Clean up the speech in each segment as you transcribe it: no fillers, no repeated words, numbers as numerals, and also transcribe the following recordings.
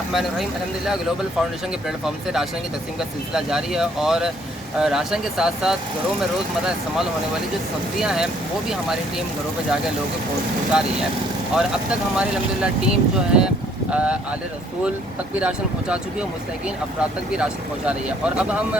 الرحمن الرحیم الحمدللہ گلوبل فاؤنڈیشن کے پلیٹ فارم سے راشن کی تقسیم کا سلسلہ جاری ہے اور راشن کے ساتھ ساتھ گھروں میں روزمرہ استعمال ہونے والی جو سبزیاں ہیں وہ بھی ہماری ٹیم گھروں پہ جا کے لوگوں کو پہنچا رہی ہے اور اب تک ہماری الحمدللہ ٹیم جو ہے آل رسول تک بھی راشن پہنچا چکی ہے اور مستحقین افراد تک بھی راشن پہنچا رہی ہے اور اب ہم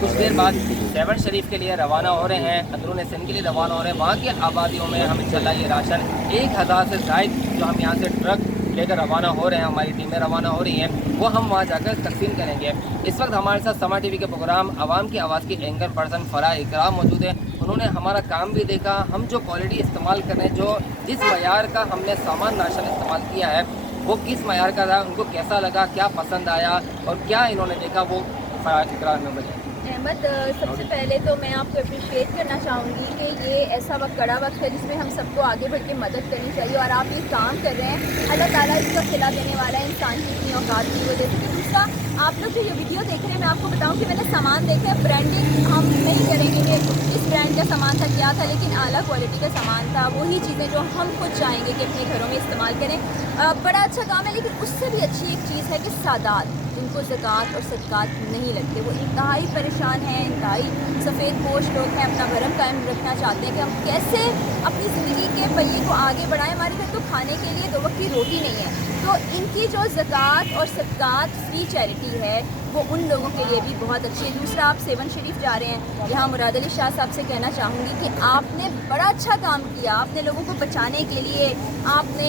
کچھ دیر بعد سیون شریف کے لیے روانہ ہو رہے ہیں، اندرون سندھ کے لیے روانہ ہو رہے ہیں۔ وہاں کی آبادیوں میں ہم انشاءاللہ یہ راشن 1000 سے زائد جو ہم یہاں سے ٹرک لے کر روانہ ہو رہے ہیں، ہماری ٹیمیں روانہ ہو رہی ہیں، وہ ہم وہاں جا کر تقسیم کریں گے۔ اس وقت ہمارے ساتھ سما ٹی وی کے پروگرام عوام کی آواز کی اینکر پرسن فرح اکرام موجود ہیں۔ انہوں نے ہمارا کام بھی دیکھا، ہم جو کوالٹی استعمال کر رہے ہیں، جو جس معیار کا ہم نے سامان راشن استعمال کیا ہے وہ کس معیار کا رہا، ان کو کیسا لگا، کیا پسند آیا اور کیا انہوں نے دیکھا، وہ فرح اکرام میں بتائیں۔ احمد، سب سے پہلے تو میں آپ کو اپریشیٹ کرنا چاہوں گی کہ یہ ایسا وقت کڑا وقت ہے جس میں ہم سب کو آگے بڑھ کے مدد کرنی چاہیے اور آپ یہ کام کر رہے ہیں، اللہ تعالیٰ اس کا صلہ دینے والا ہے انسان کی اتنی اوقات کی وجہ سے۔ دوسرا، آپ لوگ جو یہ ویڈیو دیکھ رہے ہیں، میں آپ کو بتاؤں کہ میں نے سامان دیکھا ہے، برانڈنگ ہم نہیں کریں گے کہ اس برانڈ کا سامان تھا کیا تھا، لیکن اعلیٰ کوالٹی کا سامان تھا، وہی چیزیں جو ہم خود چاہیں گے کہ اپنے گھروں میں استعمال کریں۔ بڑا اچھا کام ہے، لیکن اس سے بھی اچھی ایک چیز ہے کہ سادات جن کو زکوٰۃ اور صدقات نہیں لگتے، وہ انتہائی پریشان ہیں، انتہائی سفید پوش لوگ ہیں، اپنا بھرم قائم رکھنا چاہتے ہیں کہ ہم کیسے اپنی زندگی کے پہیے کو آگے بڑھائیں۔ ہمارے گھر تو کھانے کے لیے 2 وقت کی روٹی نہیں ہے، تو ان کی جو زکوٰۃ اور صدقات فری چیریٹی ہے وہ ان لوگوں کے لیے بھی بہت اچھی ہے۔ دوسرا، آپ سیون شریف جا رہے ہیں، یہاں مراد علی شاہ صاحب سے کہنا چاہوں گی کہ آپ نے بڑا اچھا کام کیا، آپ نے لوگوں کو بچانے کے لیے آپ نے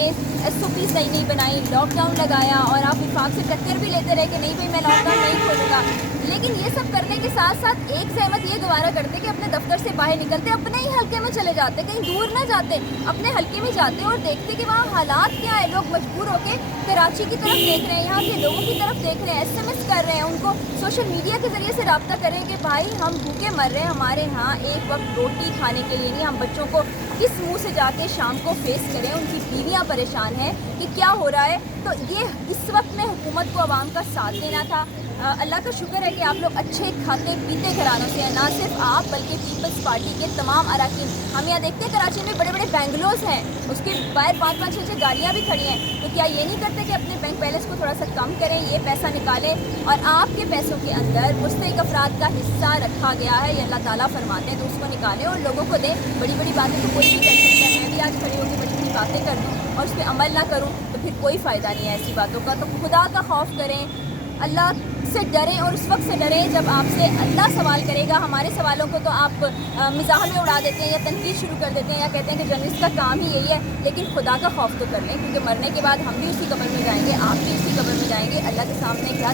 SOPs نہیں بنائی، لاک ڈاؤن لگایا اور آپ وفاق سے ٹکر بھی لیتے رہے کہ نہیں بھائی میں لاک ڈاؤن نہیں کھولوں گا، لیکن یہ سب کرنے کے ساتھ ساتھ ایک زحمت یہ گوارا کرتے کہ اپنے دفتر سے باہر نکلتے، اپنے ہی حلقے میں چلے جاتے، کہیں دور نہ جاتے، اپنے حلقے میں جاتے اور دیکھتے کہ وہاں حالات کیا ہے۔ لوگ مجبور ہو کے کراچی کی طرف دیکھ رہے ہیں، یہاں کے لوگوں کی طرف دیکھ رہے ہیں، SMS کر رہے ہیں، ان کو سوشل میڈیا کے ذریعے سے رابطہ کریں کہ بھائی ہم بھوکے مر رہے ہیں، ہمارے ہاں ایک وقت روٹی کھانے کے لیے نہیں، ہم بچوں کو کس منہ سے جا کے شام کو فیس کریں، ان کی بیویاں پریشان ہیں کہ کیا ہو رہا ہے۔ تو یہ اس وقت میں حکومت کو عوام کا ساتھ دینا تھا۔ اللہ کا شکر ہے کہ آپ لوگ اچھے کھاتے پیتے گھرانوں سے ہیں، نہ صرف آپ بلکہ پیپلز پارٹی کے تمام اراکین۔ ہم یہاں دیکھتے ہیں کراچی میں بڑے بڑے بینگلوز ہیں، اس کے باہر 5-5 6 گاڑیاں بھی کھڑی ہیں، تو کیا یہ نہیں کرتے کہ اپنے بینک بیلنس کو تھوڑا سا کم کریں، یہ پیسہ نکالیں اور آپ کے پیسوں کے اندر مستحق افراد کا حصہ رکھا گیا ہے، یہ اللہ تعالیٰ فرماتے ہیں، تو اس کو نکالیں اور لوگوں کو دیں۔ بڑی بڑی باتیں تو کوئی بھی کر سکتا ہے، میں بھی آج کھڑی ہو کے بڑی بڑی باتیں کر دوں اور اس پہ عمل نہ کروں تو پھر کوئی فائدہ نہیں ہے ایسی باتوں کا۔ تو خدا کا خوف کریں، اللہ سے ڈریں اور اس وقت سے ڈریں جب آپ سے اللہ سوال کرے گا۔ ہمارے سوالوں کو تو آپ مزاح میں اڑا دیتے ہیں یا تنقید شروع کر دیتے ہیں یا کہتے ہیں کہ جرنلسٹ کا کام ہی یہی ہے، لیکن خدا کا خوف تو کر لیں، کیونکہ مرنے کے بعد ہم بھی اسی قبر میں جائیں گے، آپ بھی اسی قبر میں جائیں گے، اللہ کے سامنے کیا